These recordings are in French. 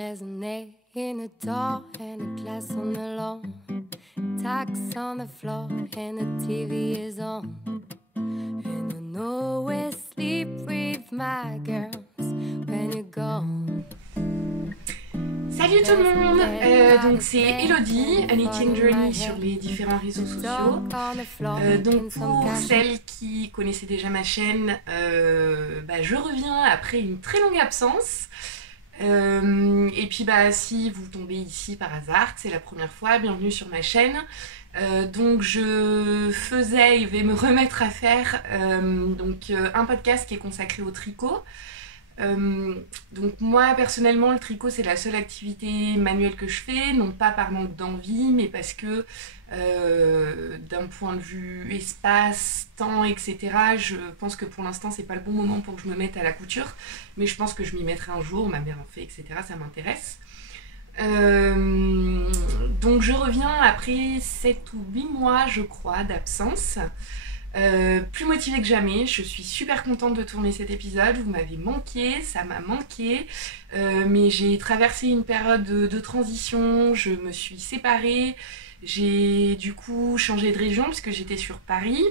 There's an A in a door and a glass on the lawn. Tacks on the floor and the TV is on. And I know where sleep with my girls when you're gone. Salut tout le monde, donc c'est Elodie, An Eating Journey sur les différents réseaux sociaux. Donc pour celles qui connaissaient déjà ma chaîne, je reviens après une très longue absence. Et puis si vous tombez ici par hasard, c'est la première fois, bienvenue sur ma chaîne. Donc je faisais et vais me remettre à faire un podcast qui est consacré au tricot. Donc moi personnellement le tricot c'est la seule activité manuelle que je fais, non pas par manque d'envie mais parce que d'un point de vue espace, temps, etc. je pense que pour l'instant c'est pas le bon moment pour que je me mette à la couture, mais je pense que je m'y mettrai un jour, ma mère en fait, etc. ça m'intéresse. Donc je reviens après 7 ou 8 mois je crois d'absence. Plus motivée que jamais, je suis super contente de tourner cet épisode, vous m'avez manqué, ça m'a manqué, mais j'ai traversé une période de transition, je me suis séparée, j'ai du coup changé de région parce que j'étais sur Paris,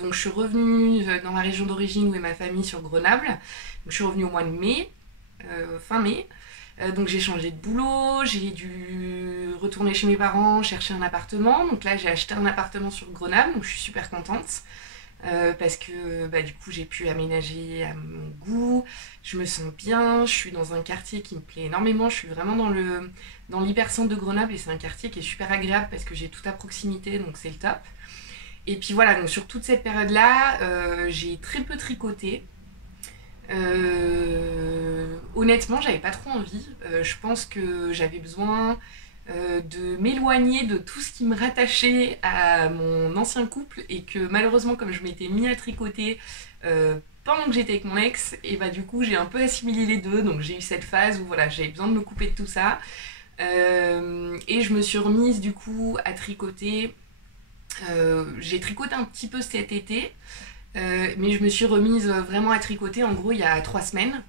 donc je suis revenue dans ma région d'origine où est ma famille sur Grenoble, donc je suis revenue au mois de mai, fin mai. Donc j'ai changé de boulot, j'ai dû retourner chez mes parents, chercher un appartement. Donc là j'ai acheté un appartement sur Grenoble, donc je suis super contente. Parce que du coup j'ai pu aménager à mon goût, je me sens bien, je suis dans un quartier qui me plaît énormément, je suis vraiment dans l'hypercentre de Grenoble et c'est un quartier qui est super agréable parce que j'ai tout à proximité, donc c'est le top. Et puis voilà, donc sur toute cette période-là, j'ai très peu tricoté. Honnêtement j'avais pas trop envie, je pense que j'avais besoin de m'éloigner de tout ce qui me rattachait à mon ancien couple et que malheureusement comme je m'étais mis à tricoter pendant que j'étais avec mon ex, et du coup j'ai un peu assimilé les deux, donc j'ai eu cette phase où voilà, j'avais besoin de me couper de tout ça, et je me suis remise du coup à tricoter. J'ai tricoté un petit peu cet été, mais je me suis remise vraiment à tricoter en gros il y a 3 semaines.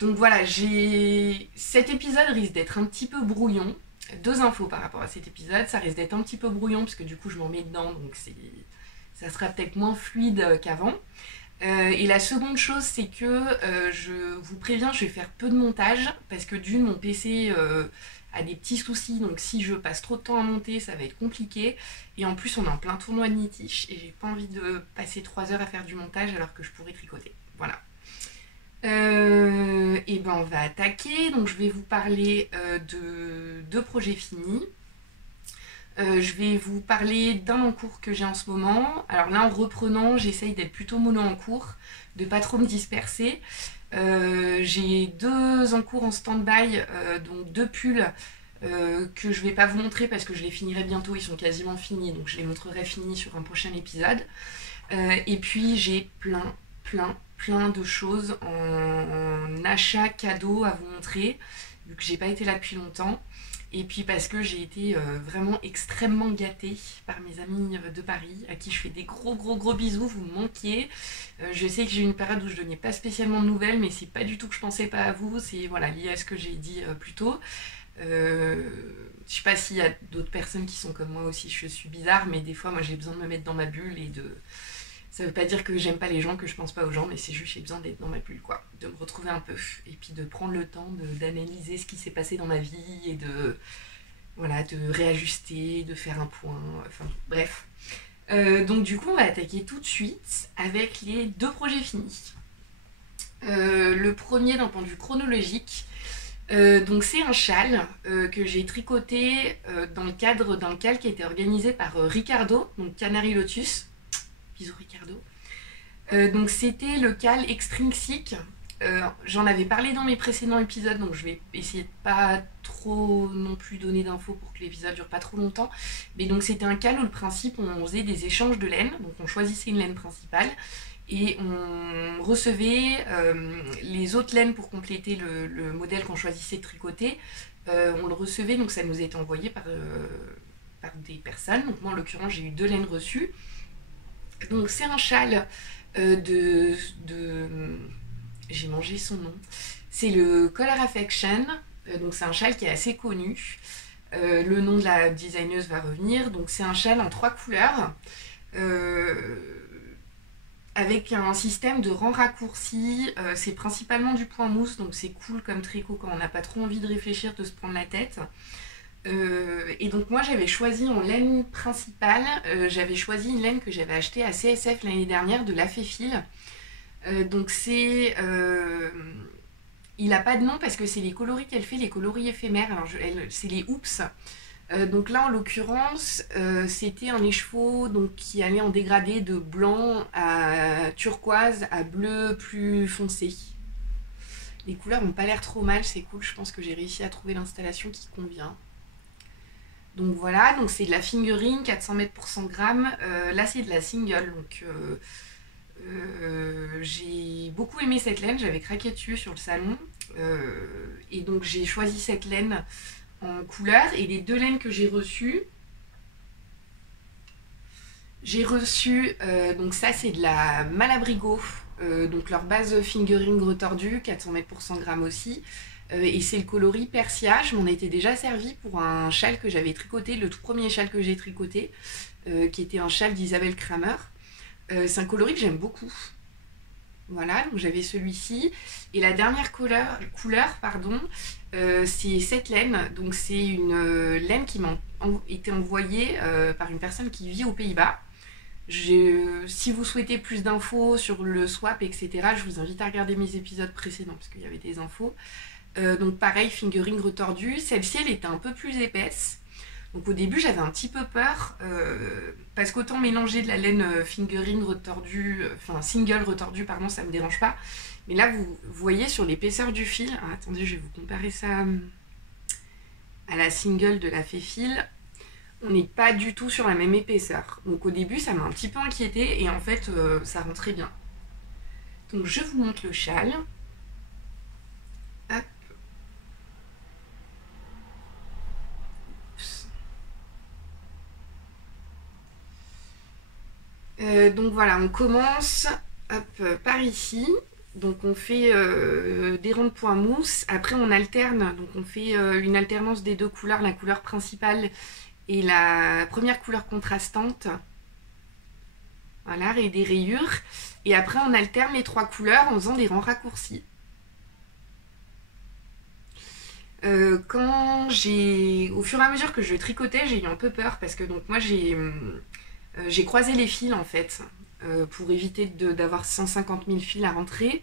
Donc voilà, cet épisode risque d'être un petit peu brouillon. 2 infos par rapport à cet épisode, ça risque d'être un petit peu brouillon parce que du coup je m'en mets dedans, donc ça sera peut-être moins fluide qu'avant. Et la seconde chose c'est que je vous préviens, je vais faire peu de montage parce que mon PC a des petits soucis, donc si je passe trop de temps à monter ça va être compliqué, et en plus on est en plein tournoi de Nitish et j'ai pas envie de passer 3 heures à faire du montage alors que je pourrais tricoter, voilà. Et on va attaquer, donc je vais vous parler de 2 projets finis. Je vais vous parler d'un en cours que j'ai en ce moment. Alors là en reprenant j'essaye d'être plutôt mono en cours, de pas trop me disperser. J'ai 2 en cours en stand-by, donc 2 pulls que je vais pas vous montrer parce que je les finirai bientôt, ils sont quasiment finis, donc je les montrerai finis sur un prochain épisode. Et puis j'ai plein de choses en achat cadeau à vous montrer, vu que j'ai pas été là depuis longtemps. Et puis parce que j'ai été vraiment extrêmement gâtée par mes amis de Paris, à qui je fais des gros bisous, vous me manquiez. Je sais que j'ai eu une période où je donnais pas spécialement de nouvelles, mais c'est pas du tout que je pensais pas à vous, c'est voilà, lié à ce que j'ai dit plus tôt. Je sais pas s'il y a d'autres personnes qui sont comme moi aussi, je suis bizarre, mais des fois moi j'ai besoin de me mettre dans ma bulle et de... Ça veut pas dire que j'aime pas les gens, que je pense pas aux gens, mais c'est juste j'ai besoin d'être dans ma bulle, quoi. De me retrouver un peu, et puis de prendre le temps d'analyser ce qui s'est passé dans ma vie, et de réajuster, de faire un point, enfin bref. Donc du coup on va attaquer tout de suite avec les 2 projets finis. Le premier d'un point de vue chronologique, donc c'est un châle que j'ai tricoté dans le cadre d'un cal qui a été organisé par Ricardo, donc Canary Lotus. Bisous Ricardo. Donc c'était le cal extrinsique. J'en avais parlé dans mes précédents épisodes, donc je vais essayer de pas trop non plus donner d'infos pour que l'épisode dure pas trop longtemps. Mais donc c'était un cal où le principe on faisait des échanges de laine, donc on choisissait une laine principale et on recevait les autres laines pour compléter le modèle qu'on choisissait de tricoter. On le recevait, donc ça nous était envoyé par des personnes. Donc moi en l'occurrence j'ai eu 2 laines reçues. Donc c'est un châle j'ai mangé son nom. C'est le Color Affection, donc c'est un châle qui est assez connu. Le nom de la designeuse va revenir, donc c'est un châle en 3 couleurs. Avec un système de rang raccourci, c'est principalement du point mousse, donc c'est cool comme tricot quand on n'a pas trop envie de réfléchir, de se prendre la tête. Et donc moi j'avais choisi en laine principale, j'avais choisi une laine que j'avais achetée à CSF l'année dernière de La Féfile. Donc c'est... il n'a pas de nom parce que c'est les coloris qu'elle fait, les coloris éphémères, alors c'est les Oops. Donc là en l'occurrence c'était un écheveau donc, qui allait en dégradé de blanc à turquoise à bleu plus foncé. Les couleurs n'ont pas l'air trop mal, c'est cool, je pense que j'ai réussi à trouver l'installation qui convient. Donc voilà, donc c'est de la fingering, 400 mètres pour 100 grammes. Là c'est de la single, donc j'ai beaucoup aimé cette laine, j'avais craqué dessus sur le salon. Et donc j'ai choisi cette laine en couleur, et les 2 laines que j'ai reçues, donc ça c'est de la Malabrigo, donc leur base fingering retordue, 400 mètres pour 100 grammes aussi, et c'est le coloris Persia. Je m'en étais déjà servi pour un châle que j'avais tricoté, le tout premier châle que j'ai tricoté, qui était un châle d'Isabelle Kramer. C'est un coloris que j'aime beaucoup. Voilà, donc j'avais celui-ci. Et la dernière couleur, c'est cette laine. Donc c'est une laine qui m'a été envoyée par une personne qui vit aux Pays-Bas. Si vous souhaitez plus d'infos sur le swap, etc., je vous invite à regarder mes épisodes précédents parce qu'il y avait des infos. Donc pareil, fingering retordu. Celle-ci, elle était un peu plus épaisse. Donc au début j'avais un petit peu peur parce qu'autant mélanger de la laine fingering retordue, enfin single retordue pardon, ça me dérange pas. Mais là vous voyez sur l'épaisseur du fil, attendez je vais vous comparer ça à la single de La Féfile, on n'est pas du tout sur la même épaisseur. Donc au début ça m'a un petit peu inquiétée et en fait ça rentrait bien. Donc je vous montre le châle. Hop. Donc voilà, on commence par ici. Donc on fait des ronds de point mousse. Après on alterne, donc on fait une alternance des 2 couleurs, la couleur principale et la première couleur contrastante. Voilà, et des rayures. Et après on alterne les 3 couleurs en faisant des rangs raccourcis. Au fur et à mesure que je tricotais, j'ai eu un peu peur parce que donc moi j'ai croisé les fils en fait pour éviter d'avoir 150 000 fils à rentrer.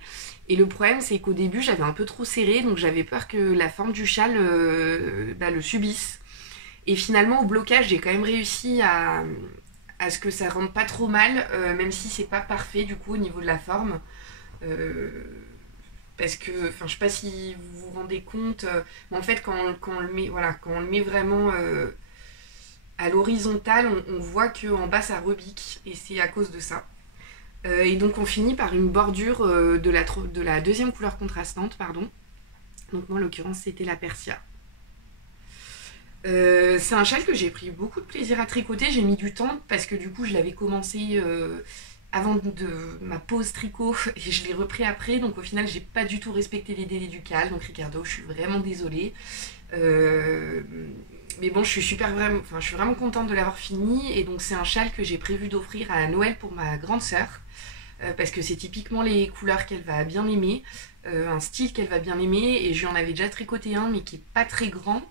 Et le problème c'est qu'au début j'avais un peu trop serré, donc j'avais peur que la forme du châle le subisse. Et finalement au blocage j'ai quand même réussi à ce que ça rentre pas trop mal, même si c'est pas parfait du coup au niveau de la forme. Parce que, je sais pas si vous vous rendez compte, mais en fait quand on le met, voilà, quand on le met vraiment à l'horizontale, on voit qu'en bas ça rebique, et c'est à cause de ça. Et donc on finit par une bordure de la 2e couleur contrastante, pardon. Donc moi en l'occurrence c'était la Persia. C'est un châle que j'ai pris beaucoup de plaisir à tricoter, j'ai mis du temps parce que du coup je l'avais commencé avant de ma pause tricot et je l'ai repris après, donc au final j'ai pas du tout respecté les délais du cal, donc Ricardo je suis vraiment désolée. Mais bon, je suis vraiment contente de l'avoir fini, et donc c'est un châle que j'ai prévu d'offrir à Noël pour ma grande sœur, parce que c'est typiquement les couleurs qu'elle va bien aimer, un style qu'elle va bien aimer, et je lui en avais déjà tricoté un mais qui est pas très grand,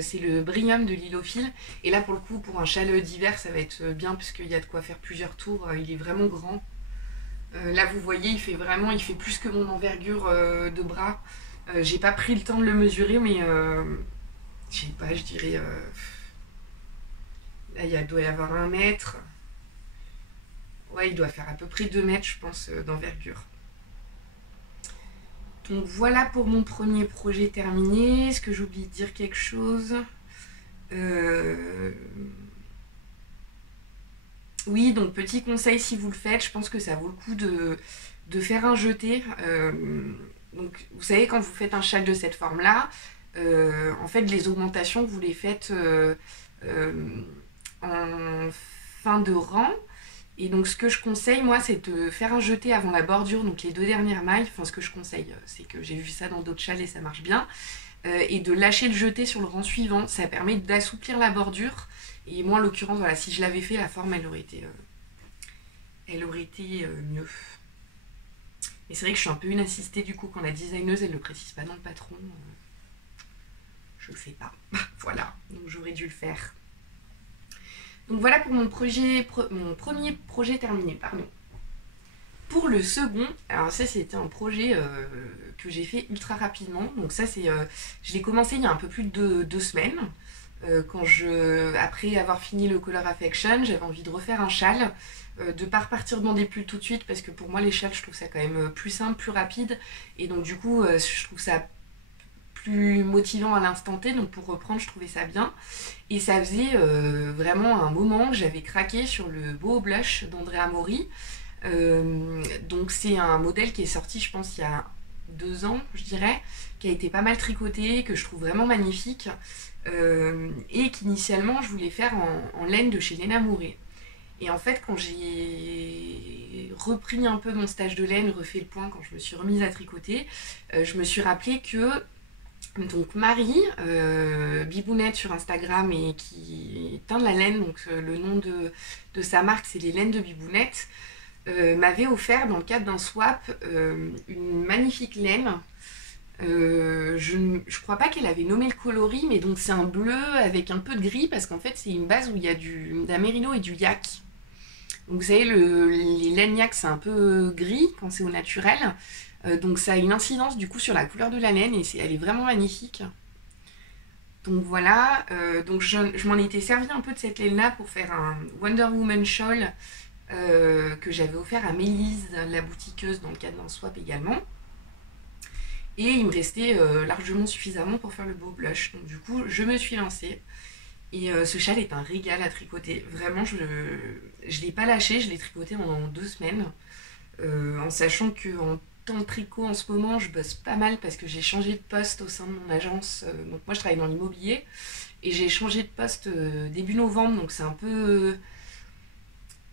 c'est le Brillium de Lilophile, et là pour le coup pour un châle d'hiver ça va être bien parce qu'il y a de quoi faire plusieurs tours, il est vraiment grand. Là vous voyez il fait plus que mon envergure de bras. J'ai pas pris le temps de le mesurer, mais je sais pas, je dirais là il doit y avoir 1 mètre. Ouais, il doit faire à peu près 2 mètres je pense d'envergure. Donc voilà pour mon premier projet terminé. Est-ce que j'oublie de dire quelque chose? Oui, donc petit conseil si vous le faites, je pense que ça vaut le coup de faire un jeté. Donc vous savez, quand vous faites un châle de cette forme là, en fait les augmentations vous les faites en fin de rang, Et donc ce que je conseille, moi, c'est de faire un jeté avant la bordure, donc les 2 dernières mailles. Enfin, ce que je conseille, c'est que j'ai vu ça dans d'autres châles et ça marche bien. Et de lâcher le jeté sur le rang suivant. Ça permet d'assouplir la bordure. Et moi, en l'occurrence, voilà, si je l'avais fait, la forme, elle aurait été mieux. Et c'est vrai que je suis un peu une assistée du coup quand la designeuse, elle le précise pas dans le patron. Je sais pas. Voilà, donc j'aurais dû le faire. Donc voilà pour mon premier projet terminé, pardon. Pour le second, alors ça c'était un projet que j'ai fait ultra rapidement. Donc ça je l'ai commencé il y a un peu plus de 2 semaines. Après avoir fini le Color Affection, j'avais envie de refaire un châle. De pas repartir dans des pulls tout de suite parce que pour moi les châles je trouve ça quand même plus simple, plus rapide. Et donc du coup je trouve ça plus motivant à l'instant T. Donc pour reprendre je trouvais ça bien. Et ça faisait vraiment un moment que j'avais craqué sur le Boho Blush d'Andrea Mori. Donc c'est un modèle qui est sorti je pense il y a 2 ans je dirais, qui a été pas mal tricoté, que je trouve vraiment magnifique, et qu'initialement je voulais faire en laine de chez Lena Mouré. Et en fait quand j'ai repris un peu mon stage de laine, refait le point, quand je me suis remise à tricoter, je me suis rappelé que donc Marie, Bibounette sur Instagram, et qui teint de la laine, donc le nom de sa marque c'est les laines de Bibounette, m'avait offert dans le cadre d'un swap une magnifique laine. Je crois pas qu'elle avait nommé le coloris, mais donc c'est un bleu avec un peu de gris parce qu'en fait c'est une base où il y a d'un mérino et du yak. Donc vous savez, les laines yak c'est un peu gris quand c'est au naturel, donc ça a une incidence du coup sur la couleur de la laine et elle est vraiment magnifique. Donc voilà, donc je m'en étais servi un peu de cette laine là pour faire un Wonder Woman shawl que j'avais offert à Mélise, la boutiqueuse, dans le cadre d'un swap également. Et il me restait largement suffisamment pour faire le Boho Blush. Donc du coup, je me suis lancée. Et ce châle est un régal à tricoter. Vraiment, je ne l'ai pas lâché, je l'ai tricoté en 2 semaines. En sachant qu'en temps de tricot en ce moment, je bosse pas mal parce que j'ai changé de poste au sein de mon agence. Donc moi, je travaille dans l'immobilier. Et j'ai changé de poste début novembre, donc c'est un peu...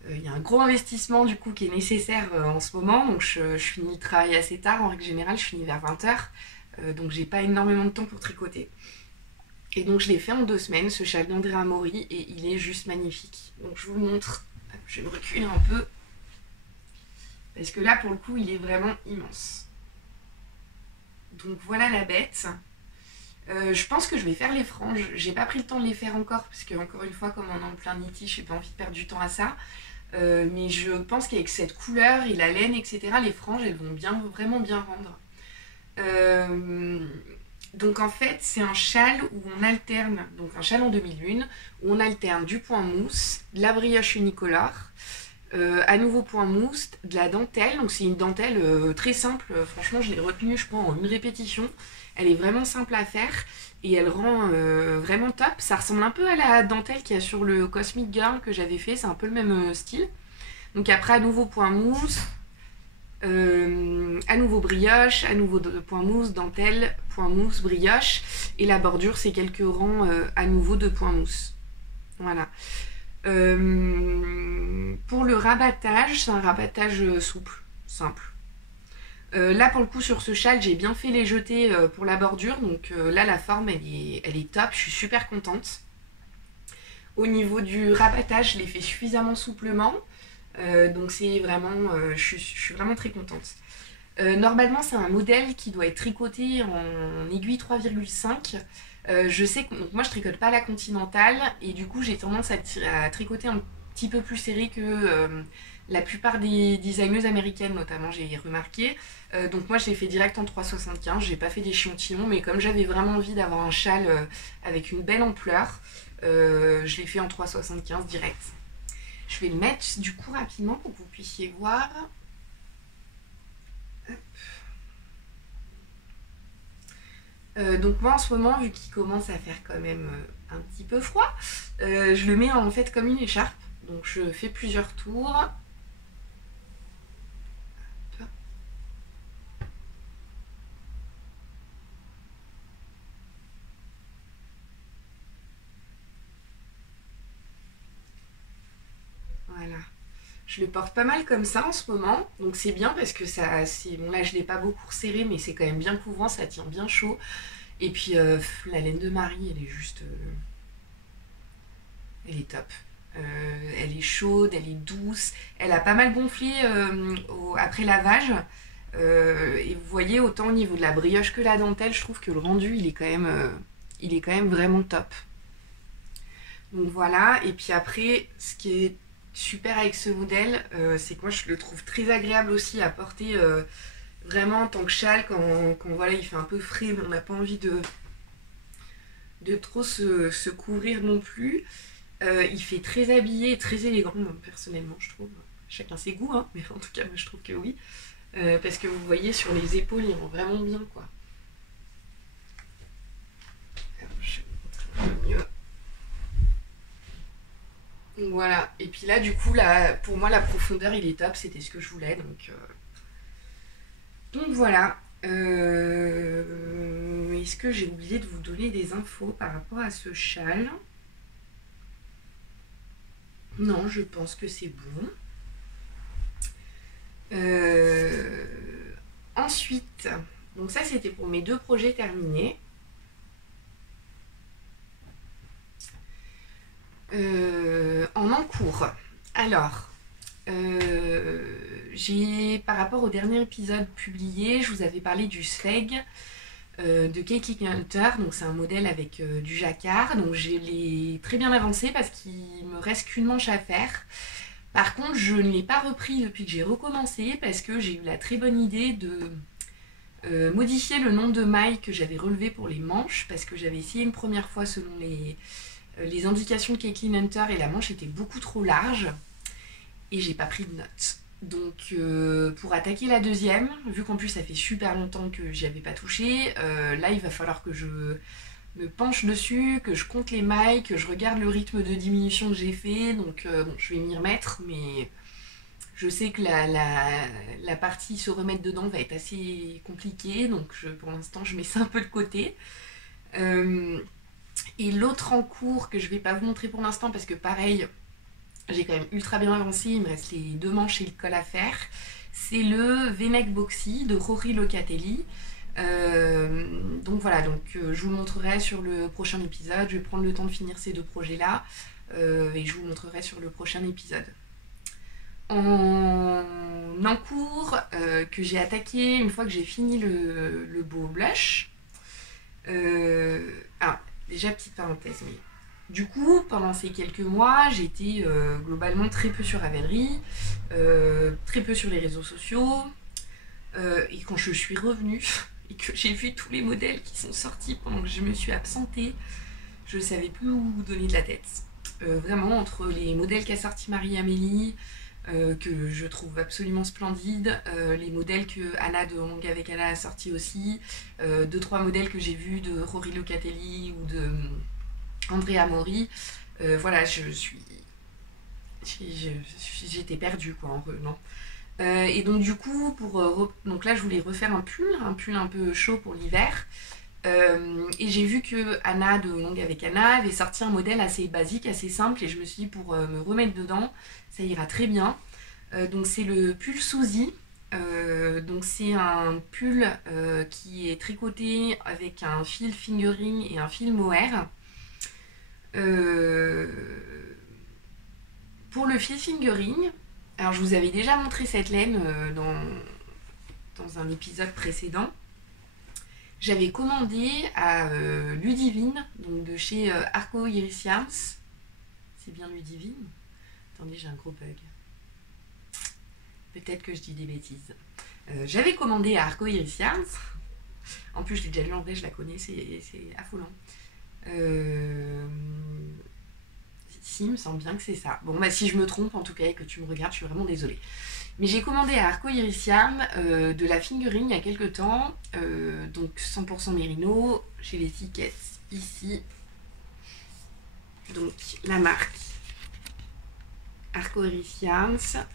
Il y a un gros investissement du coup qui est nécessaire en ce moment, donc je finis le travail assez tard, en règle générale je finis vers 20 h, donc j'ai pas énormément de temps pour tricoter. Et donc je l'ai fait en 2 semaines, ce châle d'Andrea Mori, et il est juste magnifique. Donc je vous le montre, je vais me reculer un peu, parce que là pour le coup il est vraiment immense. Donc voilà la bête. Je pense que je vais faire les franges, j'ai pas pris le temps de les faire encore, parce que encore une fois comme on est en plein knitty, j'ai pas envie de perdre du temps à ça. Mais je pense qu'avec cette couleur et la laine, etc., les franges, elles vont vraiment bien rendre. Donc en fait, c'est un châle où on alterne, donc un châle en demi-lune, où on alterne du point mousse, de la brioche unicolore, à nouveau point mousse, de la dentelle. Donc c'est une dentelle très simple, franchement je l'ai retenue je crois en une répétition. Elle est vraiment simple à faire et elle rend vraiment top. Ça ressemble un peu à la dentelle qu'il y a sur le Cosmic Girl que j'avais fait, c'est un peu le même style. Donc après à nouveau point mousse, à nouveau brioche, à nouveau point mousse, dentelle, point mousse, brioche. Et la bordure c'est quelques rangs à nouveau de point mousse. Voilà. Pour le rabattage, c'est un rabattage souple, simple. Là pour le coup sur ce châle j'ai bien fait les jetés pour la bordure, donc là la forme elle est top, je suis super contente. Au niveau du rabattage je l'ai fait suffisamment souplement, donc c'est vraiment, je suis vraiment très contente. Normalement c'est un modèle qui doit être tricoté en aiguille 3,5. Je sais que donc moi je tricote pas la continentale et du coup j'ai tendance à tricoter un petit peu plus serré que la plupart des designeuses américaines notamment, j'ai remarqué. Donc moi je l'ai fait direct en 3,75, j'ai pas fait d'échantillon, mais comme j'avais vraiment envie d'avoir un châle avec une belle ampleur, je l'ai fait en 3,75 direct. Je vais le mettre du coup rapidement pour que vous puissiez voir. Donc moi en ce moment, vu qu'il commence à faire quand même un petit peu froid, je le mets en fait comme une écharpe. Donc je fais plusieurs tours. Voilà. Je le porte pas mal comme ça en ce moment, donc c'est bien parce que ça, c'est bon là je l'ai pas beaucoup resserré, mais c'est quand même bien couvrant, ça tient bien chaud. Et puis la laine de Marie, elle est juste, elle est top. Elle est chaude, elle est douce, elle a pas mal gonflé après lavage. Et vous voyez, autant au niveau de la brioche que la dentelle, je trouve que le rendu il est quand même vraiment top. Donc voilà, et puis après, ce qui est super avec ce modèle, c'est que moi je le trouve très agréable aussi à porter vraiment en tant que châle quand voilà, il fait un peu frais, mais on n'a pas envie de trop se couvrir non plus. Il fait très habillé et très élégant, moi, personnellement, je trouve. Chacun ses goûts, hein, mais en tout cas, moi je trouve que oui. Parce que vous voyez, sur les épaules, il rend vraiment bien, quoi. Alors, je vais vous montrer un peu mieux. Donc voilà, et puis là du coup là, pour moi la profondeur il est top, c'était ce que je voulais donc voilà. Est-ce que j'ai oublié de vous donner des infos par rapport à ce châle? Non, je pense que c'est bon. Ensuite, donc ça c'était pour mes 2 projets terminés. En cours. Alors, par rapport au dernier épisode publié, je vous avais parlé du Sveg de Caitlin Hunter. Donc c'est un modèle avec du jacquard. Donc je l'ai très bien avancé parce qu'il me reste qu'une manche à faire. Par contre, je ne l'ai pas repris depuis que j'ai recommencé parce que j'ai eu la très bonne idée de modifier le nombre de mailles que j'avais relevé pour les manches parce que j'avais essayé une première fois selon les indications de Caitlin Hunter et la manche était beaucoup trop large et j'ai pas pris de notes. Donc pour attaquer la deuxième, vu qu'en plus ça fait super longtemps que j'y avais pas touché, là il va falloir que je me penche dessus, que je compte les mailles, que je regarde le rythme de diminution que j'ai fait. Donc bon, je vais m'y remettre, mais je sais que la partie se remettre dedans va être assez compliquée, donc pour l'instant je mets ça un peu de côté. Et l'autre en cours que je vais pas vous montrer pour l'instant parce que pareil, j'ai quand même ultra bien avancé, il me reste les 2 manches et le col à faire. C'est le V-neck boxy de Rory Locatelli. Donc voilà, je vous le montrerai sur le prochain épisode. Je vais prendre le temps de finir ces 2 projets-là et je vous le montrerai sur le prochain épisode. En cours que j'ai attaqué une fois que j'ai fini le beau blush. Déjà petite parenthèse, mais du coup pendant ces quelques mois j'étais globalement très peu sur Ravelry, très peu sur les réseaux sociaux, et quand je suis revenue et que j'ai vu tous les modèles qui sont sortis pendant que je me suis absentée, je ne savais plus où donner de la tête. Vraiment entre les modèles qu'a sorti Marie-Amélie, que je trouve absolument splendide, les modèles que Anna de Longue avec Anna a sorti aussi, 2-3 modèles que j'ai vus de Rory Locatelli ou de Andrea Mori, voilà, j'étais perdue quoi en revenant. Et donc du coup, donc là je voulais refaire un pull un peu chaud pour l'hiver. Et j'ai vu que Anna de Longue avec Anna avait sorti un modèle assez basique, assez simple, et je me suis dit pour me remettre dedans, ça ira très bien. Donc c'est le pull Suzy. Donc c'est un pull qui est tricoté avec un fil fingering et un fil mohair. Pour le fil fingering, alors je vous avais déjà montré cette laine dans un épisode précédent. J'avais commandé à Ludivine, donc de chez Arco Iris Yarns. C'est bien Ludivine? Attendez, j'ai un gros bug. Peut-être que je dis des bêtises. J'avais commandé à Arco Iris Yarns. En plus, je l'ai déjà lu en vrai, je la connais, c'est affolant. Si, il me semble bien que c'est ça. Bon, bah si je me trompe en tout cas et que tu me regardes, je suis vraiment désolée. Mais j'ai commandé à Arco Iris Yarns de la fingering il y a quelques temps. Donc 100% mérino. J'ai l'étiquette ici. Donc la marque Arco Iris Yarns.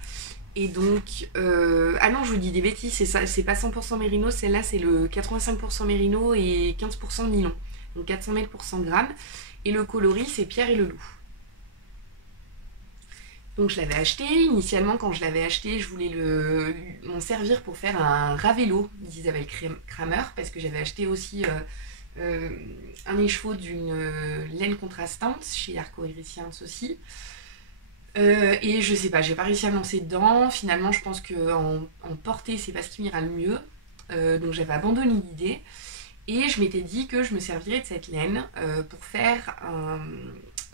Et donc, ah non, je vous dis des bêtises, c'est pas 100% mérino, celle-là c'est le 85% mérino et 15% nylon. Donc 400 ml pour 100 grammes. Et le coloris c'est Pierre et le Loup. Donc je l'avais acheté. Initialement, quand je l'avais acheté, je voulais m'en servir pour faire un Ravello d'Isabelle Kramer, parce que j'avais acheté aussi un écheveau d'une laine contrastante chez Arco Iris Yarns aussi. Et je sais pas, j'ai pas réussi à me lancer dedans. Finalement, je pense qu'en portée, c'est pas ce qui m'ira le mieux. Donc j'avais abandonné l'idée. Et je m'étais dit que je me servirais de cette laine pour faire un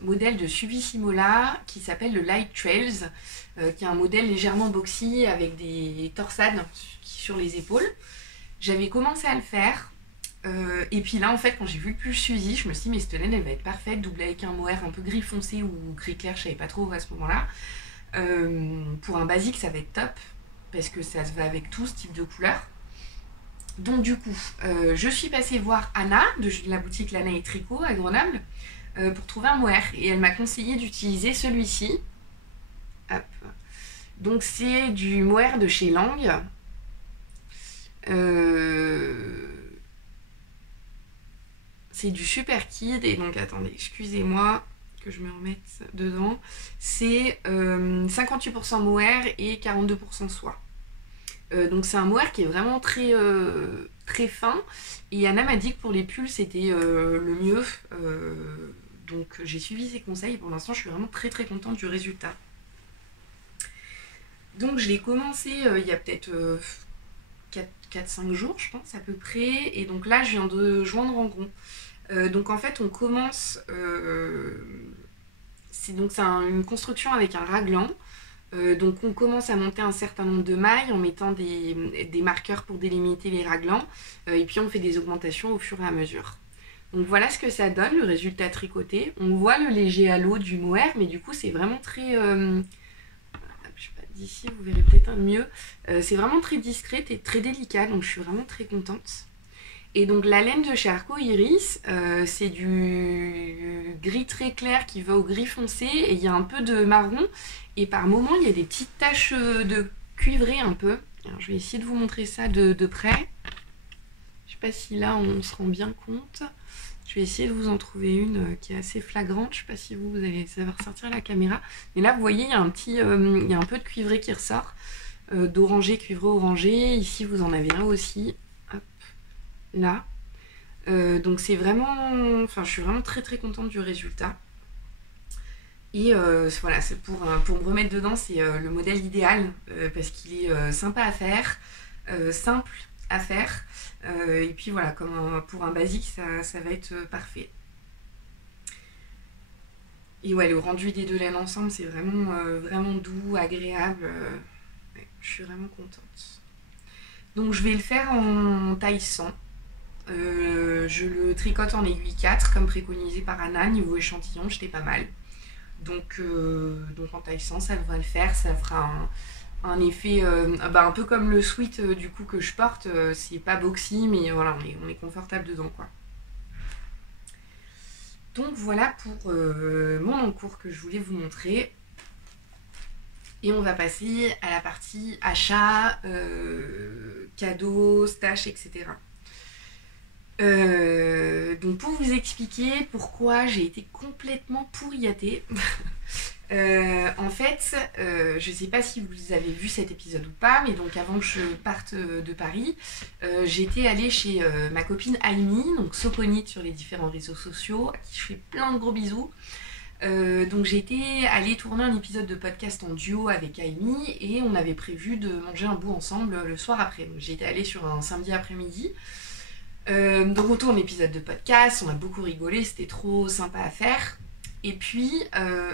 modèle de Suvissimola qui s'appelle le Light Trails, qui est un modèle légèrement boxy avec des torsades sur les épaules. J'avais commencé à le faire. Et puis là, en fait, quand j'ai vu le pull Suzy, je me suis dit, mais cette laine, elle va être parfaite, doublée avec un mohair un peu gris foncé ou gris clair, je savais pas trop à ce moment-là. Pour un basique, ça va être top, parce que ça se va avec tout ce type de couleur. Donc du coup, je suis passée voir Anna, de la boutique Lana et Tricot à Grenoble, pour trouver un mohair. Et elle m'a conseillé d'utiliser celui-ci. Hop. Donc c'est du mohair de chez Lang. C'est du Super Kid, et donc attendez, excusez-moi que je me remette dedans. C'est 58% mohair et 42% soie. Donc c'est un mohair qui est vraiment très, très fin. Et Anna m'a dit que pour les pulls c'était le mieux. Donc j'ai suivi ses conseils et pour l'instant je suis vraiment très très contente du résultat. Donc je l'ai commencé il y a peut-être 4-5 jours je pense à peu près. Et donc là je viens de joindre en rond. Donc en fait on commence... c'est une construction avec un raglan. Donc on commence à monter un certain nombre de mailles en mettant des marqueurs pour délimiter les raglans, et puis on fait des augmentations au fur et à mesure. Donc voilà ce que ça donne, le résultat tricoté. On voit le léger halo du mohair, mais du coup c'est vraiment très... je sais pas, d'ici vous verrez peut-être un mieux. C'est vraiment très discret et très délicat, donc je suis vraiment très contente. Et donc la laine de chez Arco Iris, c'est du gris très clair qui va au gris foncé, et il y a un peu de marron, et par moments il y a des petites taches de cuivré un peu. Alors, je vais essayer de vous montrer ça de près. Je sais pas si là on se rend bien compte. Je vais essayer de vous en trouver une qui est assez flagrante. Je sais pas si vous allez savoir sortir à la caméra. Mais là vous voyez il y a il y a un peu de cuivré qui ressort, d'orangé, cuivré, orangé. Ici vous en avez un aussi. Là, donc c'est vraiment, enfin je suis vraiment très très contente du résultat. Et voilà, c'est pour me remettre dedans, c'est le modèle idéal, parce qu'il est sympa à faire, simple à faire, et puis voilà, comme pour un basique ça va être parfait. Et ouais, le rendu des deux laines ensemble c'est vraiment, vraiment doux, agréable, ouais, je suis vraiment contente. Donc je vais le faire en taille 100. Je le tricote en aiguille 4 comme préconisé par Anna. Niveau échantillon j'étais pas mal, donc en taille 100 ça devrait le faire. Ça fera un effet un peu comme le sweat du coup que je porte. C'est pas boxy mais voilà, on est confortable dedans quoi. Donc voilà pour mon encours que je voulais vous montrer. Et on va passer à la partie achat, cadeaux, stash, etc. Donc pour vous expliquer pourquoi j'ai été complètement pourriatée, en fait, je sais pas si vous avez vu cet épisode ou pas, mais donc avant que je parte de Paris, j'étais allée chez ma copine Aimee, donc Soconite sur les différents réseaux sociaux, à qui je fais plein de gros bisous. Donc j'ai été allée tourner un épisode de podcast en duo avec Aimee et on avait prévu de manger un bout ensemble le soir après. Donc j'étais allée sur un samedi après-midi. Donc on tourne l'épisode de podcast, on a beaucoup rigolé, c'était trop sympa à faire. Et puis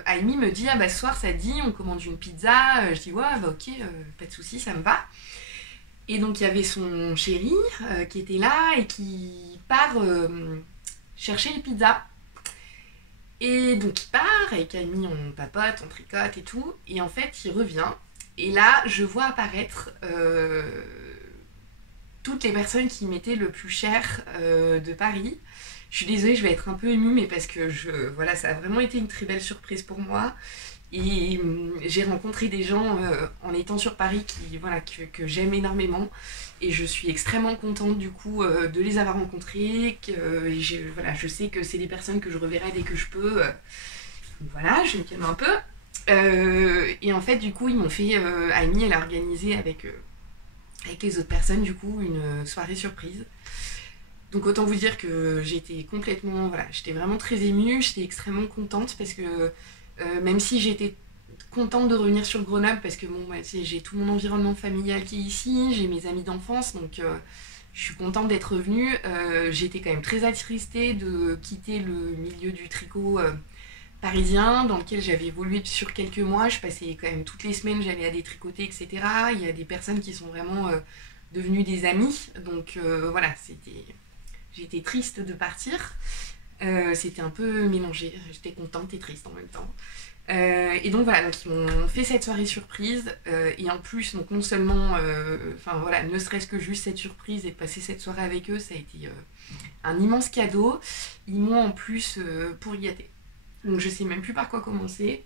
Aimee me dit, ah bah ce soir ça te dit, on commande une pizza. Je dis ouais bah ok, pas de soucis, ça me va. Et donc il y avait son chéri qui était là et qui part chercher les pizzas. Et donc il part, avec Aimee on papote, on tricote et tout, et en fait il revient, et là je vois apparaître toutes les personnes qui m'étaient le plus cher de Paris. Je suis désolée, je vais être un peu émue, mais parce que voilà, ça a vraiment été une très belle surprise pour moi. Et j'ai rencontré des gens en étant sur Paris que j'aime énormément. Et je suis extrêmement contente du coup de les avoir rencontrés. Je sais que c'est des personnes que je reverrai dès que je peux. Voilà, je me calme un peu. Et en fait, du coup, ils m'ont fait... Amy, elle a organisé avec les autres personnes, du coup, une soirée surprise. Donc autant vous dire que j'étais complètement... Voilà, j'étais vraiment très émue, j'étais extrêmement contente parce que même si j'étais contente de revenir sur Grenoble parce que bon, bah, j'ai tout mon environnement familial qui est ici, j'ai mes amis d'enfance, donc je suis contente d'être revenue. J'étais quand même très attristée de quitter le milieu du tricot parisien dans lequel j'avais évolué sur quelques mois. Je passais quand même toutes les semaines, j'allais à des tricotés, etc. Il y a des personnes qui sont vraiment devenues des amis, donc voilà, j'étais triste de partir. C'était un peu mélangé, j'étais contente et triste en même temps. Et donc voilà, donc ils m'ont fait cette soirée surprise et en plus, donc non seulement, enfin voilà, ne serait-ce que juste cette surprise et de passer cette soirée avec eux, ça a été un immense cadeau. Ils m'ont en plus pourriaté. Donc je sais même plus par quoi commencer.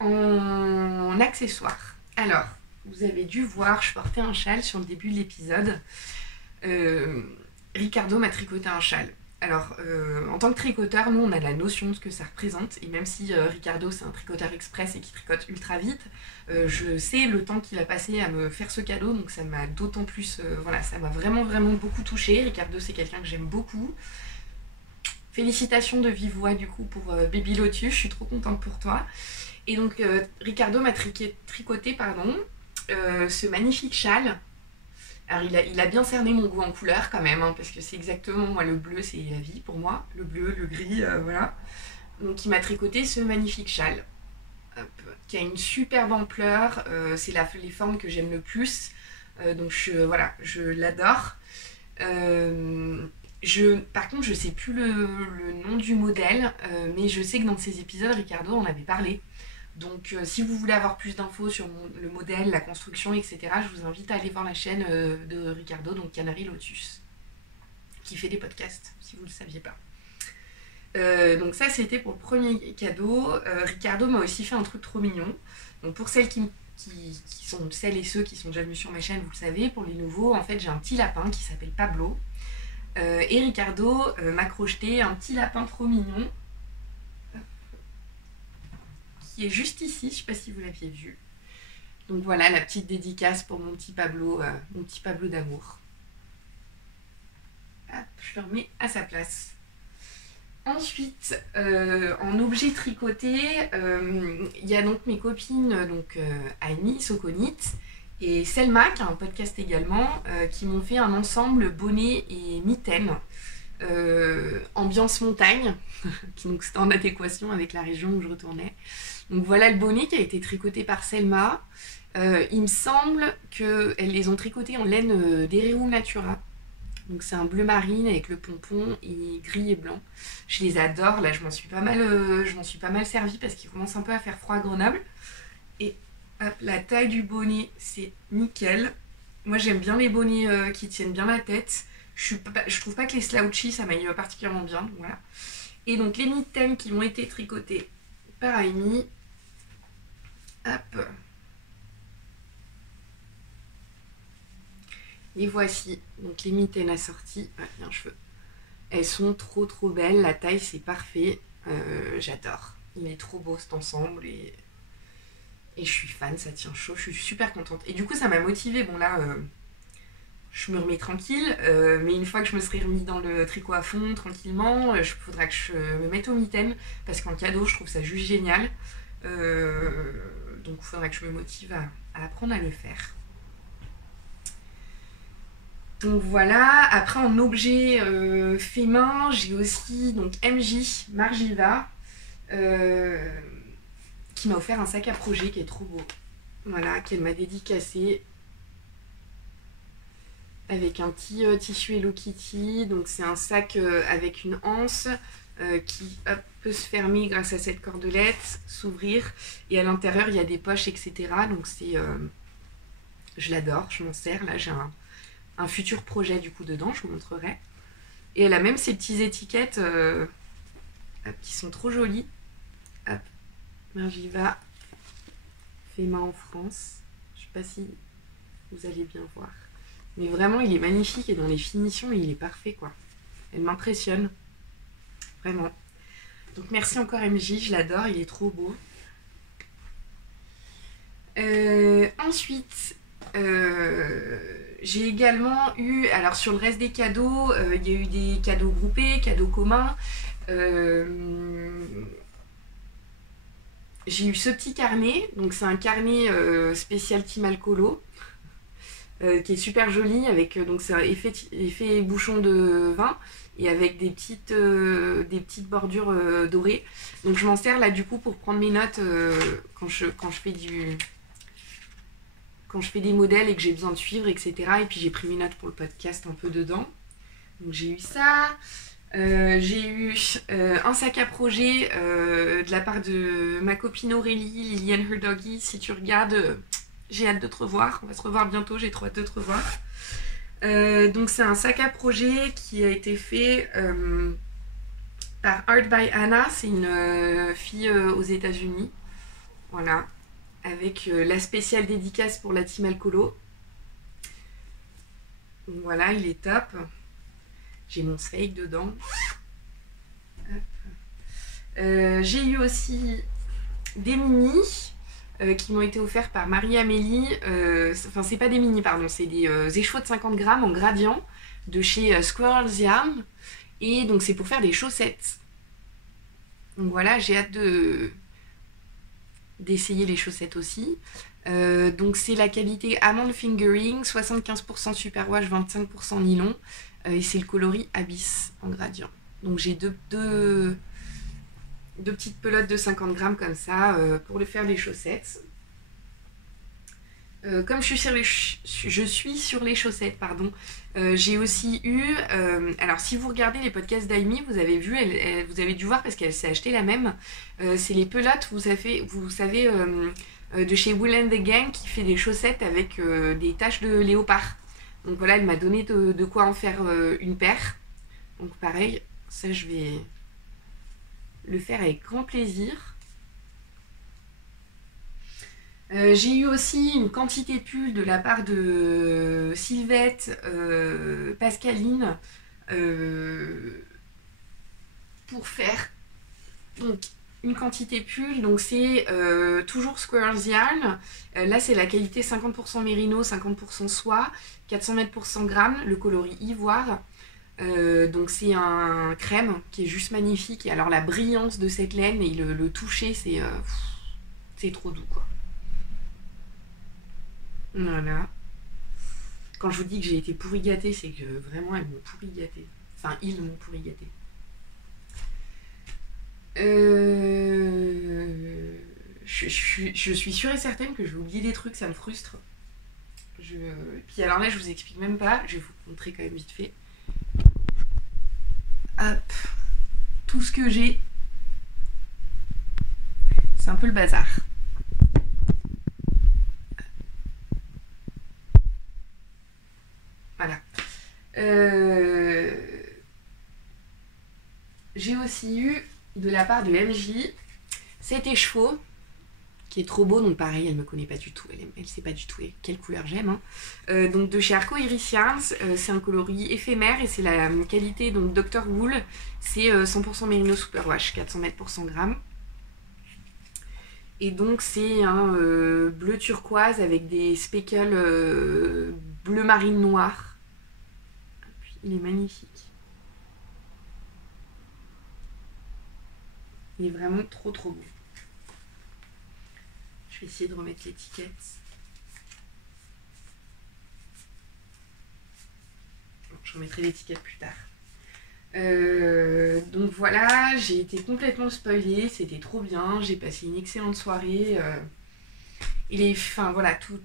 En accessoires. Alors, vous avez dû voir, je portais un châle sur le début de l'épisode. Ricardo m'a tricoté un châle. Alors, en tant que tricoteur, nous, on a la notion de ce que ça représente. Et même si Ricardo, c'est un tricoteur express et qui tricote ultra vite, je sais le temps qu'il a passé à me faire ce cadeau. Donc, ça m'a d'autant plus... voilà, ça m'a vraiment, vraiment beaucoup touchée. Ricardo, c'est quelqu'un que j'aime beaucoup. Félicitations de vive voix, du coup, pour Baby Lotus. Je suis trop contente pour toi. Et donc, Ricardo m'a tricoté, ce magnifique châle. Alors il a bien cerné mon goût en couleur quand même, hein, parce que c'est exactement, moi le bleu c'est la vie pour moi, le bleu, le gris, voilà. Donc il m'a tricoté ce magnifique châle, qui a une superbe ampleur, c'est les formes que j'aime le plus, donc voilà, je l'adore. Par contre je sais plus le nom du modèle, mais je sais que dans ces épisodes Ricardo en avait parlé. Donc si vous voulez avoir plus d'infos sur le modèle, la construction, etc., je vous invite à aller voir la chaîne de Ricardo, donc Canary Lotus, qui fait des podcasts, si vous ne le saviez pas. Donc ça, c'était pour le premier cadeau. Ricardo m'a aussi fait un truc trop mignon. Donc pour celles celles et ceux qui sont déjà venus sur ma chaîne, vous le savez, pour les nouveaux, en fait, j'ai un petit lapin qui s'appelle Pablo. Et Ricardo m'a crocheté un petit lapin trop mignon, qui est juste ici, je sais pas si vous l'aviez vu. Donc voilà la petite dédicace pour mon petit Pablo d'amour. Hop, je le remets à sa place. Ensuite, en objet tricoté, il y a donc mes copines, Amy, Soconite, et Selma, qui a un podcast également, qui m'ont fait un ensemble bonnet et mitaine. Ambiance montagne, donc c'était en adéquation avec la région où je retournais. Donc voilà le bonnet qui a été tricoté par Selma. Il me semble qu'elles les ont tricotés en laine d'Ereo Natura. Donc c'est un bleu marine avec le pompon et gris et blanc. Je les adore, là je m'en suis pas mal servie parce qu'il commence un peu à faire froid à Grenoble. Et hop, la taille du bonnet c'est nickel. Moi j'aime bien les bonnets qui tiennent bien la tête. Je trouve pas que les slouchy ça m'aille particulièrement bien, donc voilà. Et donc les mitaines qui m'ont été tricotées par Amy. Hop. Les voici, donc les mitaines assorties. Ah, il y a un cheveu. Elles sont trop trop belles, la taille c'est parfait. J'adore. Il est trop beau cet ensemble et je suis fan, ça tient chaud, je suis super contente. Et du coup ça m'a motivée, bon là je me remets tranquille, mais une fois que je me serai remis dans le tricot à fond tranquillement, il faudra que je me mette aux mitaines parce qu'en cadeau je trouve ça juste génial. Donc il faudra que je me motive à apprendre à le faire. Donc voilà, après en objet fait main, j'ai aussi donc MJ Margiva qui m'a offert un sac à projet qui est trop beau. Voilà, qu'elle m'a dédicacé avec un petit tissu Hello Kitty. Donc c'est un sac avec une anse qui peut se fermer grâce à cette cordelette, s'ouvrir. Et à l'intérieur, il y a des poches, etc. Donc je l'adore, je m'en sers. Là, j'ai un futur projet du coup dedans, je vous montrerai. Et elle a même ces petites étiquettes qui sont trop jolies. Hop, Margiva, fait main en France. Je sais pas si vous allez bien voir. Mais vraiment, il est magnifique et dans les finitions, il est parfait quoi. Elle m'impressionne. Vraiment. Donc merci encore MJ, je l'adore, il est trop beau. Ensuite, j'ai également eu, alors sur le reste des cadeaux, il y a eu des cadeaux groupés, cadeaux communs. J'ai eu ce petit carnet, donc c'est un carnet spécial Team Alcoolo, qui est super joli, avec donc c'est un effet bouchon de vin et avec des petites bordures dorées. Donc je m'en sers là du coup pour prendre mes notes quand je fais des modèles et que j'ai besoin de suivre, etc. Et puis j'ai pris mes notes pour le podcast un peu dedans. Donc j'ai eu ça. J'ai eu un sac à projet de la part de ma copine Aurélie, Liliane Her Doggy. Si tu regardes, j'ai hâte de te revoir. On va se revoir bientôt, j'ai trop hâte de te revoir. Donc c'est un sac à projet qui a été fait par Art by Anna. C'est une fille aux États-Unis. Voilà. Avec la spéciale dédicace pour la team Alcoolo. Donc voilà, il est top. J'ai mon fake dedans. J'ai eu aussi des mini qui m'ont été offerts par Marie-Amélie. Enfin, c'est pas des mini, pardon, c'est des échevaux de 50 grammes en gradient de chez Squirrel's Yarn. Et donc, c'est pour faire des chaussettes. Donc voilà, j'ai hâte d'essayer les chaussettes aussi. Donc c'est la qualité Amande Fingering, 75% superwash, 25% nylon, et c'est le coloris Abyss en gradient. Donc j'ai deux petites pelotes de 50 grammes comme ça pour faire les chaussettes. Comme je suis sur les chaussettes, pardon, j'ai aussi eu, alors si vous regardez les podcasts d'Aimee, vous avez vu, vous avez dû voir parce qu'elle s'est acheté la même, c'est les pelotes, vous savez, de chez Wool and the Gang qui fait des chaussettes avec des taches de léopard. Donc voilà, elle m'a donné de quoi en faire une paire. Donc pareil, ça je vais le faire avec grand plaisir. J'ai eu aussi une quantité pull de la part de Sylvette, Pascaline, pour faire donc une quantité pull. Donc c'est toujours Squirrel's Yarn. Là c'est la qualité 50% mérino, 50% soie, 400 mètres pour 100 grammes, le coloris ivoire. Donc c'est un crème qui est juste magnifique. Et alors la brillance de cette laine et le toucher, c'est trop doux quoi. Voilà. Quand je vous dis que j'ai été pourri gâtée, c'est que vraiment elles m'ont pourri gâtée. Enfin, ils m'ont pourri gâtée. Je suis sûre et certaine que je vais oublier des trucs, ça me frustre. Puis alors là, je vous explique même pas, je vais vous montrer quand même vite fait. Hop. Tout ce que j'ai, c'est un peu le bazar. Voilà. J'ai aussi eu de la part de MJ cet écheveau qui est trop beau, donc pareil, elle me connaît pas du tout, elle sait pas du tout quelle couleur j'aime. Hein. Donc de chez Arco Iris Yarns, c'est un coloris éphémère et c'est la qualité donc Dr. Wool, c'est 100% mérino superwash, 400 mètres pour 100 grammes. Et donc c'est un bleu turquoise avec des speckles bleu marine noir. Il est magnifique. Il est vraiment trop trop beau. Je vais essayer de remettre l'étiquette. Je remettrai l'étiquette plus tard. Donc voilà, j'ai été complètement spoilée, c'était trop bien, j'ai passé une excellente soirée. Enfin voilà, tout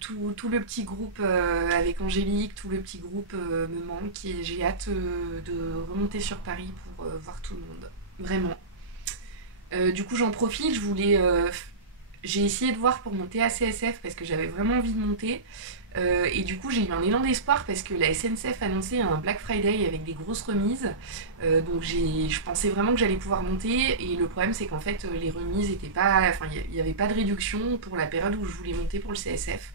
le petit groupe avec Angélique, tout le petit groupe me manque et j'ai hâte de remonter sur Paris pour voir tout le monde, vraiment. Du coup j'en profite, j'ai essayé de voir pour monter à CSF parce que j'avais vraiment envie de monter. Et du coup j'ai eu un élan d'espoir parce que la SNCF annonçait un Black Friday avec des grosses remises. Donc je pensais vraiment que j'allais pouvoir monter. Et le problème c'est qu'en fait les remises étaient pas. Enfin il n'y avait pas de réduction pour la période où je voulais monter pour le CSF.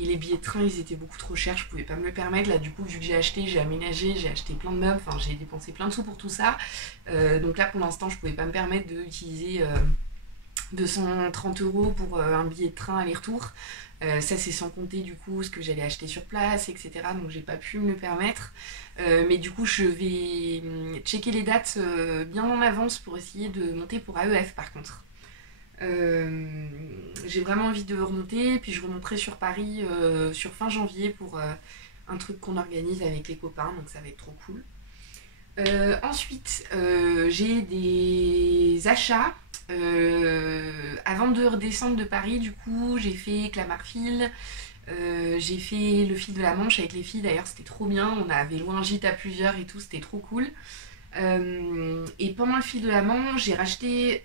Et les billets de train, ils étaient beaucoup trop chers, je pouvais pas me le permettre. Là, du coup, vu que j'ai acheté, j'ai aménagé, j'ai acheté plein de meubles, enfin, j'ai dépensé plein de sous pour tout ça. Donc là, pour l'instant, je pouvais pas me permettre d'utiliser 230 € pour un billet de train aller-retour. Ça, c'est sans compter du coup ce que j'allais acheter sur place, etc. Donc, j'ai pas pu me le permettre. Mais du coup, je vais checker les dates bien en avance pour essayer de monter pour AEF par contre. J'ai vraiment envie de remonter, puis je remonterai sur Paris sur fin janvier pour un truc qu'on organise avec les copains, donc ça va être trop cool. Ensuite, j'ai des achats. Avant de redescendre de Paris, du coup, j'ai fait Clamart-Fil, j'ai fait le fil de la Manche avec les filles, d'ailleurs c'était trop bien, on avait loué un gîte à plusieurs et tout, c'était trop cool. Et pendant le fil de la Manche, j'ai racheté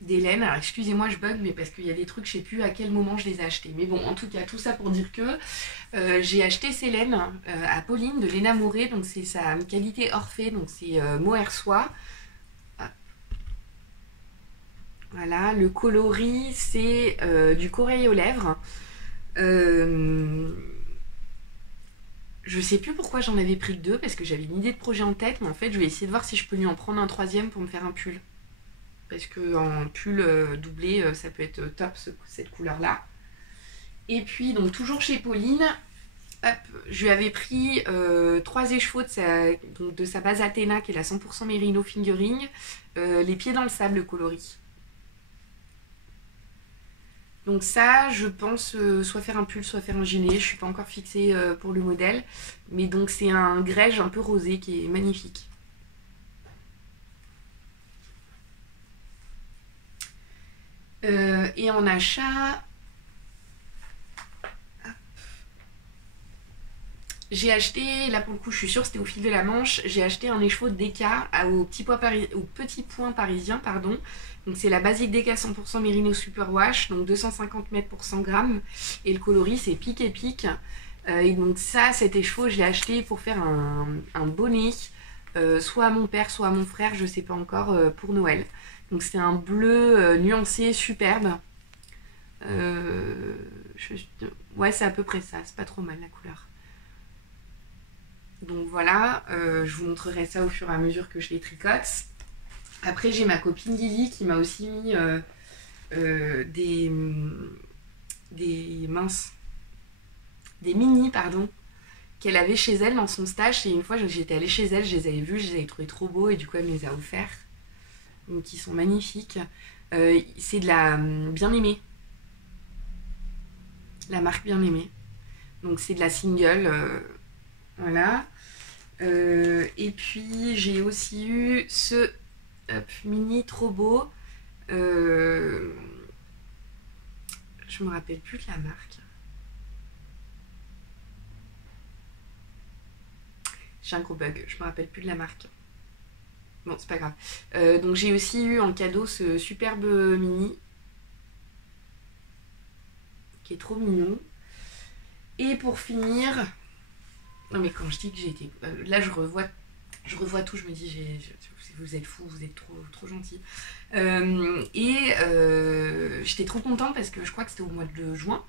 des laines. Alors excusez-moi, je bug, mais parce qu'il y a des trucs, je sais plus à quel moment je les ai achetés. Mais bon, en tout cas, tout ça pour dire que j'ai acheté ces laines à Pauline de Léna Mouré, donc c'est sa qualité Orphée, donc c'est mohair soie. Voilà, le coloris, c'est du corail aux lèvres. Je sais plus pourquoi j'en avais pris que 2, parce que j'avais une idée de projet en tête, mais en fait, je vais essayer de voir si je peux lui en prendre un 3e pour me faire un pull. Parce qu'en pull doublé, ça peut être top, cette couleur-là. Et puis, donc, toujours chez Pauline, hop, je lui avais pris 3 écheveaux de sa base Athéna, qui est la 100% Merino Fingering, les pieds dans le sable coloris. Donc ça, je pense soit faire un pull, soit faire un gilet. Je suis pas encore fixée pour le modèle. Mais donc c'est un grège un peu rosé qui est magnifique. Et en achat, j'ai acheté, là pour le coup je suis sûre c'était au fil de la Manche, j'ai acheté un écheveau Deka au petit point parisien, pardon. Donc c'est la basique Deka 100% Merino Superwash, donc 250 mètres pour 100 grammes. Et le coloris c'est pique et pique. Et donc ça, cet écheveau, je l'ai acheté pour faire un bonnet, soit à mon père, soit à mon frère, je sais pas encore, pour Noël. Donc c'est un bleu nuancé, superbe. Ouais, c'est à peu près ça, c'est pas trop mal la couleur. Donc voilà, je vous montrerai ça au fur et à mesure que je les tricote. Après, j'ai ma copine Lily qui m'a aussi mis des mini, pardon, qu'elle avait chez elle dans son stage. Et une fois, j'étais allée chez elle, je les avais vus, je les avais trouvés trop beaux et du coup, elle me les a offerts. Donc, ils sont magnifiques. C'est de la Bien-Aimée. La marque Bien-Aimée. Donc, c'est de la single. Voilà. Et puis, j'ai aussi eu ce mini trop beau. Je me rappelle plus de la marque. J'ai un gros bug, je me rappelle plus de la marque. Bon, c'est pas grave. Donc j'ai aussi eu en cadeau ce superbe mini qui est trop mignon. Et pour finir, non mais quand je dis que j'ai été, là je revois tout, je me dis vous êtes fous, vous êtes trop gentils. J'étais trop contente parce que je crois que c'était au mois de juin.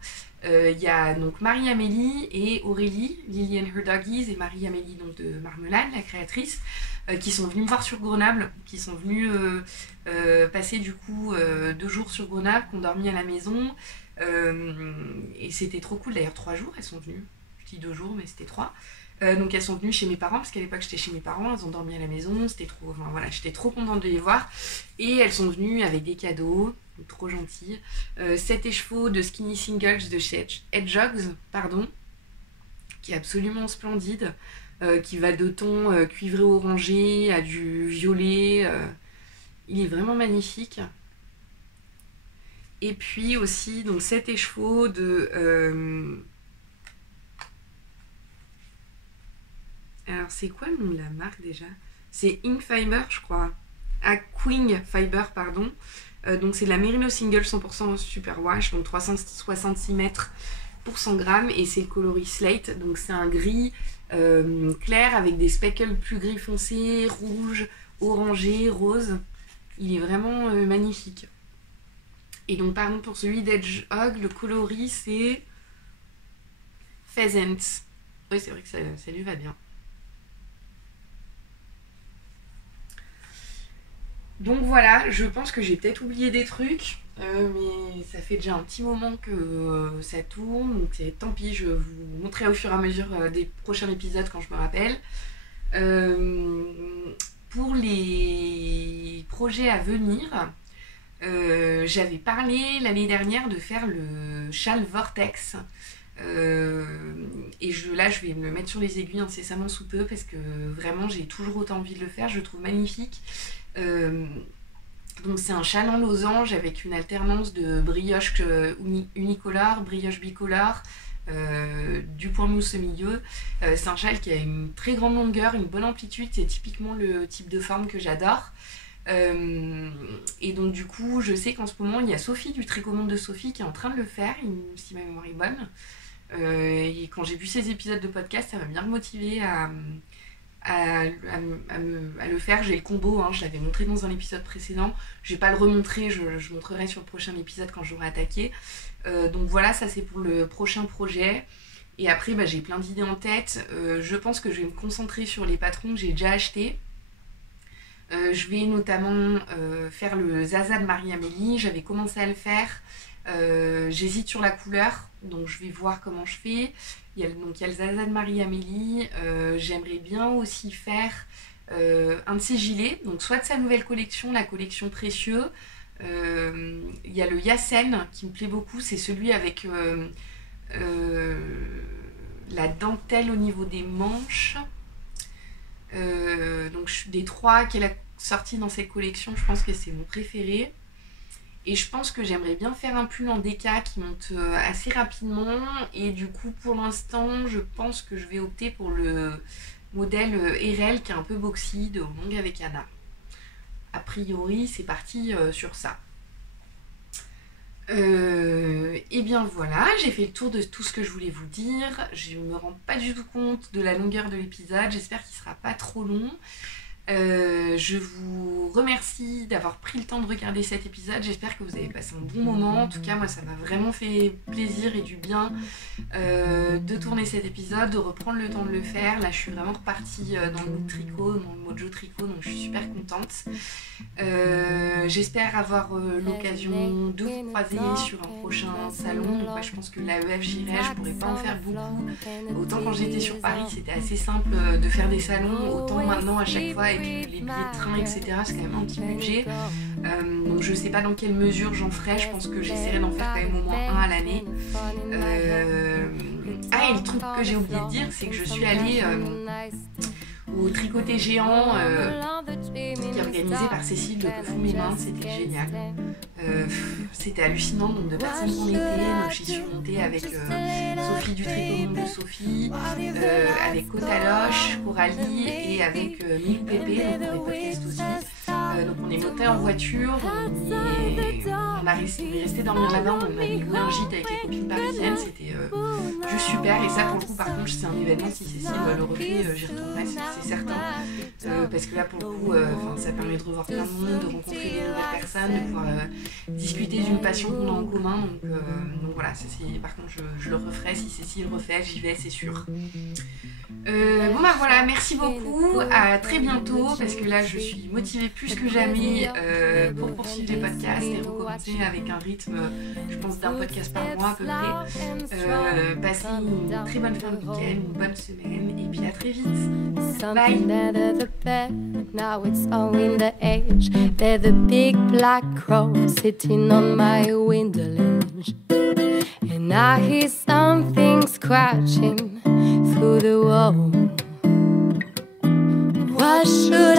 Il y a donc Marie-Amélie et Aurélie, Lily and Her Doggies, et Marie-Amélie donc de Marmelade, la créatrice, qui sont venues me voir sur Grenoble, qui sont venues passer du coup 2 jours sur Grenoble, qui ont dormi à la maison. Et c'était trop cool, d'ailleurs 3 jours elles sont venues. Je dis 2 jours mais c'était 3. Donc elles sont venues chez mes parents, parce qu'à l'époque j'étais chez mes parents, elles ont dormi à la maison, c'était trop, enfin voilà, j'étais trop contente de les voir. Et elles sont venues avec des cadeaux, trop gentilles. 7 écheveaux de Skinny Singles de chez Hedgehogs, pardon, qui est absolument splendide, qui va de ton cuivré orangé à du violet, il est vraiment magnifique. Et puis aussi donc 7 écheveaux de... Alors, c'est quoi le nom de la marque déjà? C'est Ink Fiber, je crois. Ah, Queen Fiber, pardon. Donc, c'est de la Merino Single 100% Superwash, donc 366 mètres pour 100 grammes. Et c'est le coloris Slate, donc c'est un gris clair avec des speckles plus gris foncé, rouge, orangé, rose. Il est vraiment magnifique. Et donc par contre pour celui d'Hedgehog, le coloris c'est Pheasant. Oui, c'est vrai que ça lui va bien. Donc voilà, je pense que j'ai peut-être oublié des trucs, mais ça fait déjà un petit moment que ça tourne, donc tant pis, je vous montrerai au fur et à mesure des prochains épisodes quand je me rappelle. Pour les projets à venir, j'avais parlé l'année dernière de faire le châle Vortex. Et là je vais me le mettre sur les aiguilles incessamment sous peu parce que vraiment j'ai toujours autant envie de le faire, je le trouve magnifique. Donc c'est un châle en losange avec une alternance de brioche unicolore, brioche bicolore, du point mousse au milieu. C'est un châle qui a une très grande longueur, une bonne amplitude, c'est typiquement le type de forme que j'adore. Et donc du coup je sais qu'en ce moment il y a Sophie du Tricot Monde de Sophie qui est en train de le faire, si ma mémoire est bonne. Et quand j'ai vu ces épisodes de podcast, ça m'a bien motivée à le faire. J'ai le combo, je l'avais montré dans un épisode précédent, je vais pas le remontrer, je montrerai sur le prochain épisode quand j'aurai attaqué. Donc voilà, ça c'est pour le prochain projet. Et après j'ai plein d'idées en tête. Je pense que je vais me concentrer sur les patrons que j'ai déjà achetés. Je vais notamment faire le Zaza de Marie-Amélie, j'avais commencé à le faire. J'hésite sur la couleur, donc je vais voir comment je fais. Il y a le Zaza de Marie-Amélie. J'aimerais bien aussi faire un de ses gilets, donc soit de sa nouvelle collection, la collection Précieux. Il y a le Yassen qui me plaît beaucoup, c'est celui avec la dentelle au niveau des manches. Donc des trois qu'elle a sortis dans cette collection, je pense que c'est mon préféré. Et je pense que j'aimerais bien faire un pull en déca qui monte assez rapidement. Et du coup, pour l'instant, je pense que je vais opter pour le modèle RL qui est un peu boxy, de longue avec Anna. A priori, c'est parti sur ça. Et bien voilà, j'ai fait le tour de tout ce que je voulais vous dire. Je ne me rends pas du tout compte de la longueur de l'épisode. J'espère qu'il ne sera pas trop long. Je vous remercie d'avoir pris le temps de regarder cet épisode. J'espère que vous avez passé un bon moment. En tout cas, moi, ça m'a vraiment fait plaisir et du bien de tourner cet épisode, de reprendre le temps de le faire. Là, je suis vraiment repartie dans le mood tricot, dans le mojo tricot, donc je suis super contente. J'espère avoir l'occasion de vous croiser sur un prochain salon. Donc, moi, je pense que l'AEF, j'irai. Je pourrais pas en faire beaucoup. Autant quand j'étais sur Paris, c'était assez simple de faire des salons. Autant maintenant, à chaque fois, et puis les billets de train, etc., c'est quand même un petit budget. Donc je sais pas dans quelle mesure j'en ferai. Je pense que j'essaierai d'en faire quand même au moins un à l'année. Ah, et le truc que j'ai oublié de dire, c'est que je suis allée au Tricoté Géant qui est organisé par Cécile de Que font mes mains. C'était génial. C'était hallucinant le nombre de personnes qu'on était. Donc j'y suis montée avec Sophie du Tricot Monde de Sophie, avec Cotaloche, Coralie et avec Milk Pépé, donc pour les podcasts aussi. Donc on est monté en voiture, on est resté dormir là-bas, on a loué un gîte avec les copines parisiennes, c'était juste super. Et ça pour le coup par contre c'est un événement, si Cécile le refait, j'y retournerai, c'est certain. Parce que là pour le coup ça permet de revoir plein de monde, de rencontrer des nouvelles personnes, de pouvoir discuter d'une passion qu'on a en commun. Donc voilà, ça, par contre je le referai, si Cécile le refait, j'y vais, c'est sûr. Bon bah voilà, merci beaucoup, à très bientôt, parce que là je suis motivée plus que jamais pour poursuivre les podcasts et recommencer avec un rythme, je pense, d'un podcast par mois à peu près. Passez une très bonne fin de week-end, une bonne semaine, et puis à très vite. Bye. Now it's all in the age. They're the big black crow sitting on my window ledge, and I hear something scratching through the wall. What should